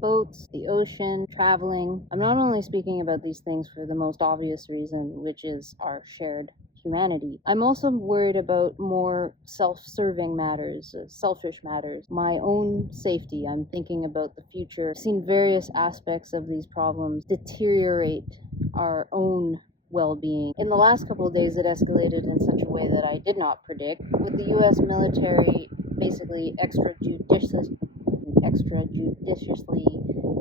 boats, the ocean, traveling. I'm not only speaking about these things for the most obvious reason, which is our shared humanity. I'm also worried about more self-serving matters, selfish matters, my own safety. I'm thinking about the future. I've seen various aspects of these problems deteriorate our own well-being. In the last couple of days, it escalated in such a way that I did not predict, with the U.S. military basically extrajudiciously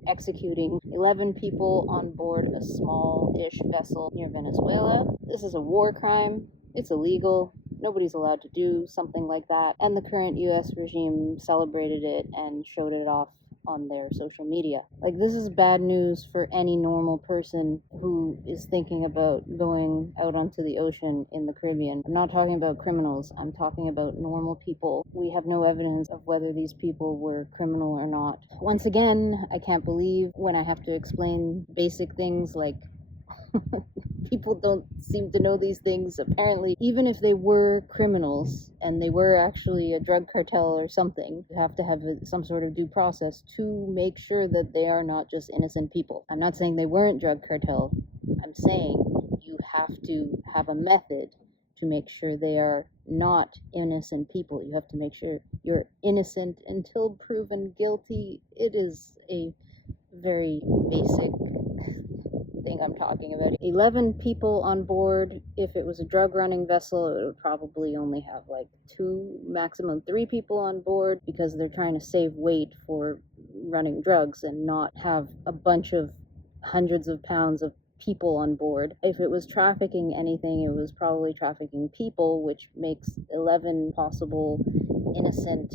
executing 11 people on board a small-ish vessel near Venezuela. This is a war crime. It's illegal. Nobody's allowed to do something like that. And the current US regime celebrated it and showed it off on their social media. Like, this is bad news for any normal person who is thinking about going out onto the ocean in the Caribbean. I'm not talking about criminals. I'm talking about normal people. We have no evidence of whether these people were criminal or not. Once again, I can't believe when I have to explain basic things like people don't seem to know these things. Apparently, even if they were criminals and they were actually a drug cartel or something, you have to have some sort of due process to make sure that they are not just innocent people. I'm not saying they weren't drug cartel. I'm saying you have to have a method to make sure they are not innocent people. You have to make sure you're innocent until proven guilty. It is a very basic thing I'm talking about. 11 people on board. If it was a drug running vessel, it would probably only have like 2, maximum 3 people on board, because they're trying to save weight for running drugs and not have a bunch of hundreds of pounds of people on board. If it was trafficking anything, it was probably trafficking people, which makes 11 possible innocent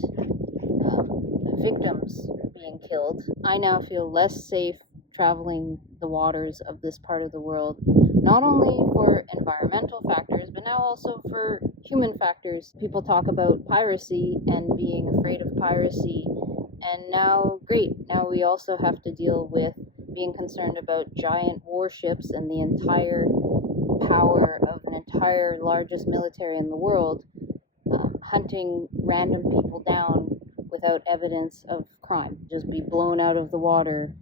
victims being killed. I now feel less safe traveling the waters of this part of the world, not only for environmental factors, but now also for human factors. People talk about piracy and being afraid of piracy, and now, great, now we also have to deal with being concerned about giant warships and the entire power of an entire largest military in the world hunting random people down without evidence of crime, just be blown out of the water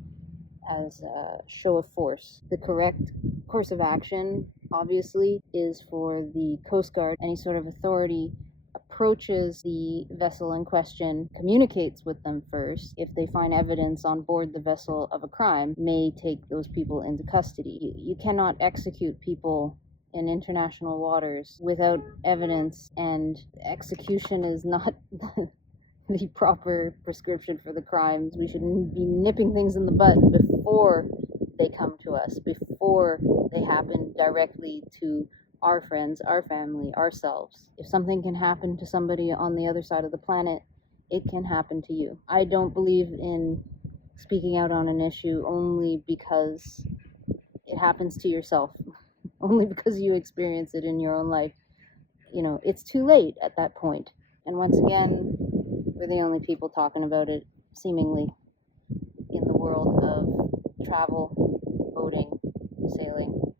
as a show of force. The correct course of action, obviously, is for the Coast Guard. Any sort of authority approaches the vessel in question, communicates with them first. If they find evidence on board the vessel of a crime, may take those people into custody. You cannot execute people in international waters without evidence, and execution is not the proper prescription for the crimes. We should be nipping things in the bud before they come to us, before they happen directly to our friends, our family, ourselves. If something can happen to somebody on the other side of the planet, it can happen to you. I don't believe in speaking out on an issue only because it happens to yourself, only because you experience it in your own life. You know, it's too late at that point. And once again, we're the only people talking about it, seemingly, in the world of travel, boating, sailing.